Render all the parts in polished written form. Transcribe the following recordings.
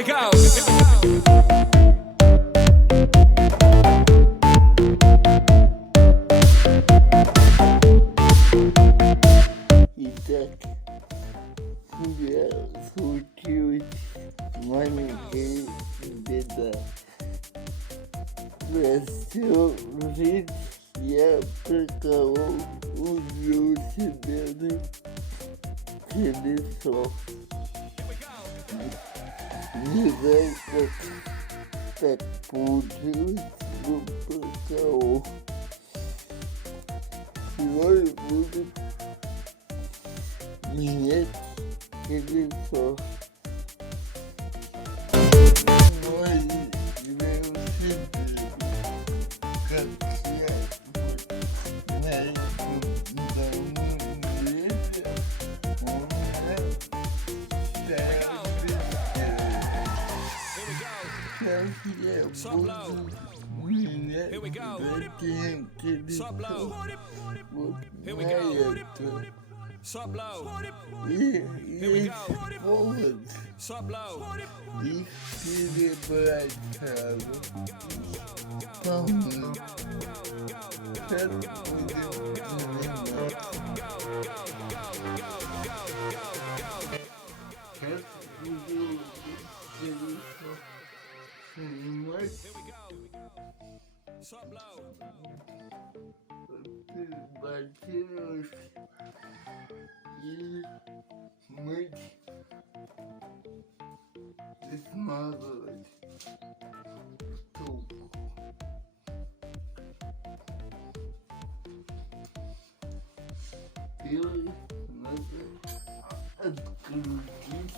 we go. Итак, я случилась маленькая беда. За всю жизнь я проколол у велосипеда колесо. Не знаю, как так получилось, но проколол. Сегодня буду менять колесо. Мой велосипед, как я на этом давно лете, у меня стоял беспредел. Сейчас я буду менять такие колесо вот на это. И есть повод их перебрать сразу. По-моему, сейчас будем заниматься. Сейчас буду колесо снимать. Перебатируешь и мыть и смазывать трубку. Первый надо открутить,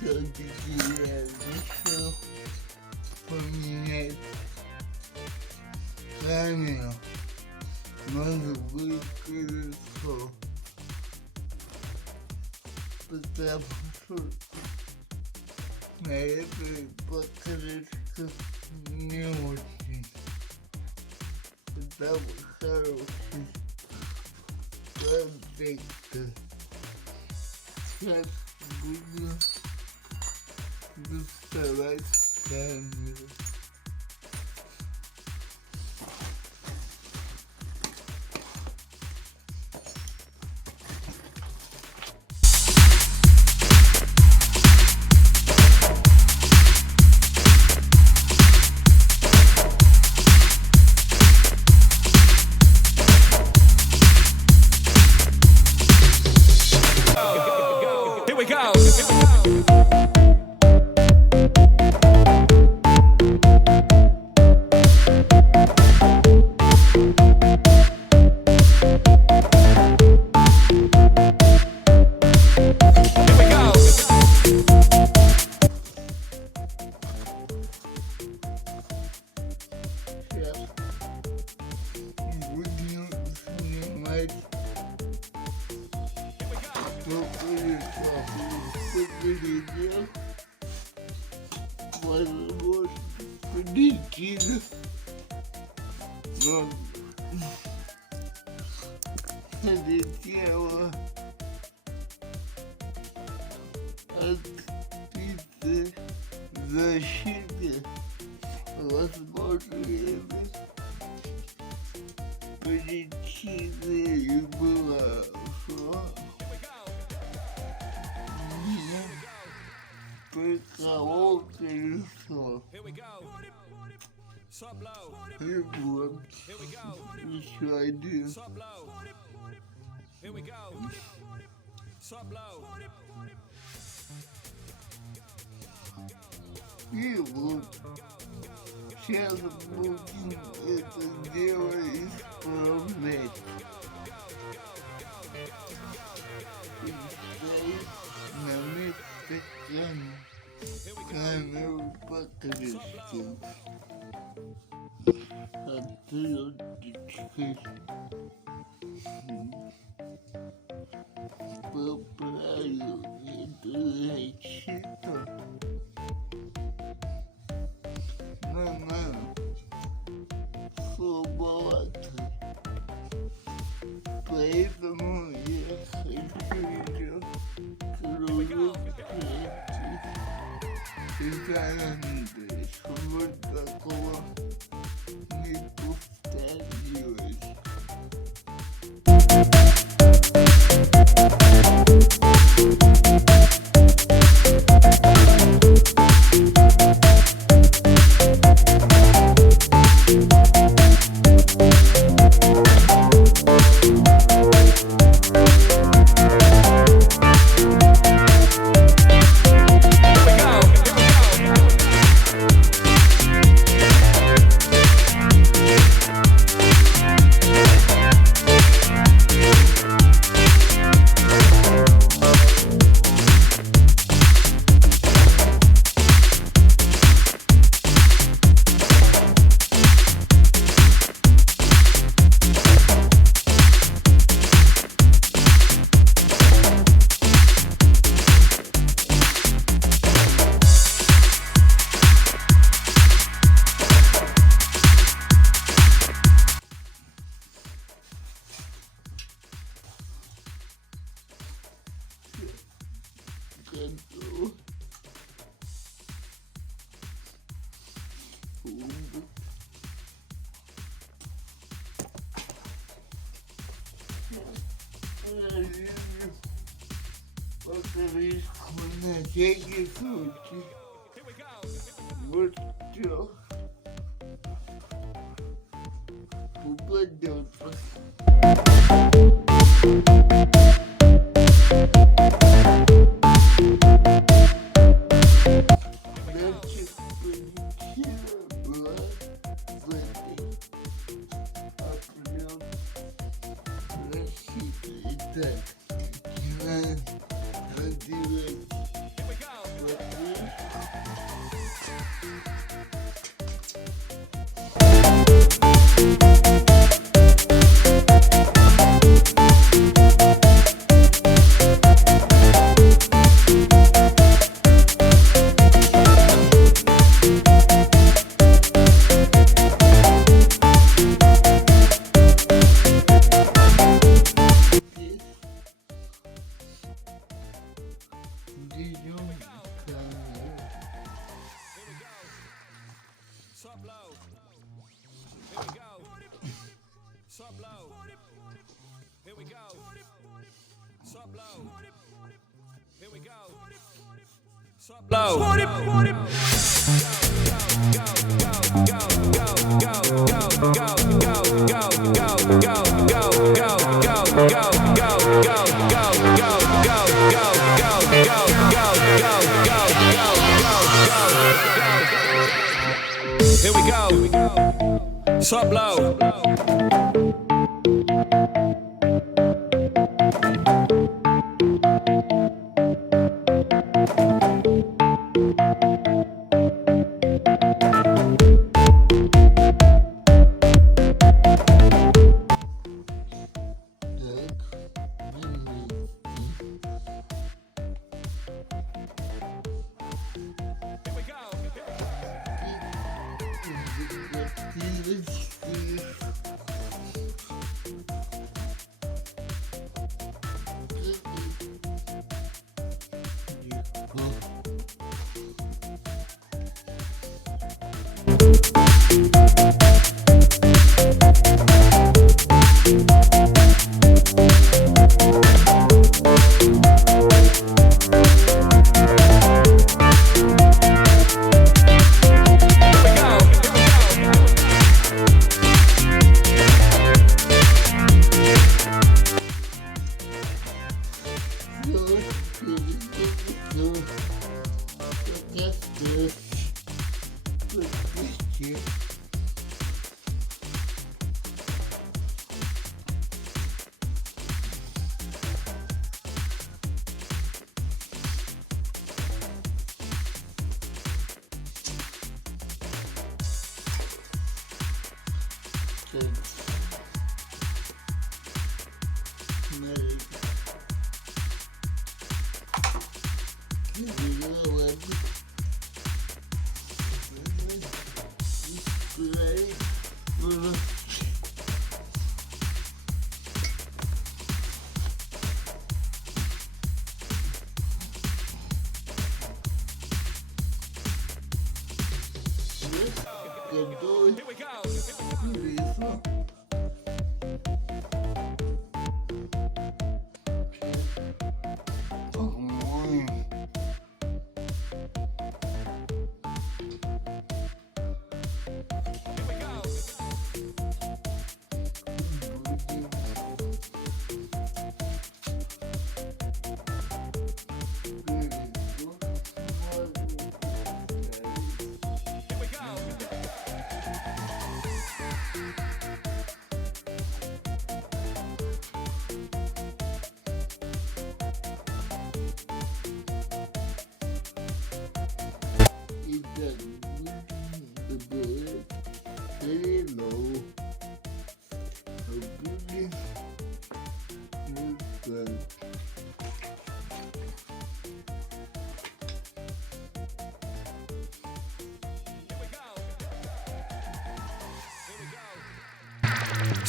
все-таки я решил поменять камеру на другое колесо, потому что на этой покрышке не очень, там хороший протектор. Сейчас буду доставать камеру. Here we go. Сейчас будем снимать поглядел, возможно, причина, но полетела от спицы защиты, возможно, это причиной была, что приколол колесо. Ремонт. Еще один. И вот сейчас будем это дело исправлять. Поправил эту защиту на слабоватый. Поэтому я хочу ее кружок пройти. И команды, чтобы такого не повторилось. Готов. Покрышку на всякий случай. Вот всё. Упадётся. Датчик полетела была в этой определённой защите. Итак, начинаем одевать покрышку. Here we go. Sub low.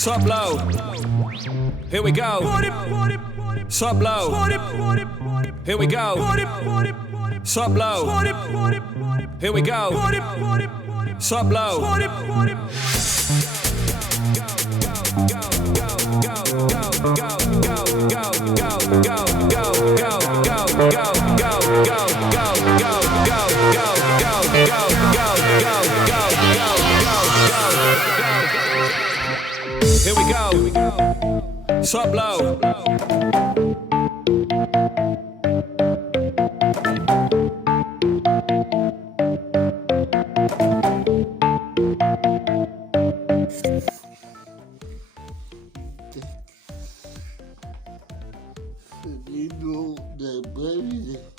Sup low. Here we go. Sup low. Here we go. Sup low. Here we go. Sup low. Here we go. Sup low. Sonido de baile.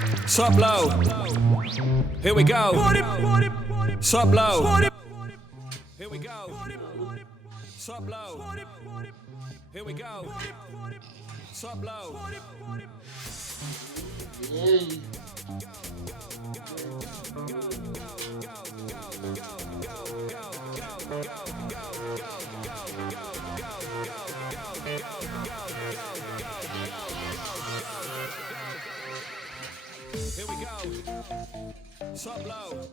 Sup low. Here we go. Sup low. Here we go. Sup low. Here we go. Sup low. Hey. Go. Here we go. Sub low.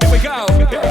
Here we go.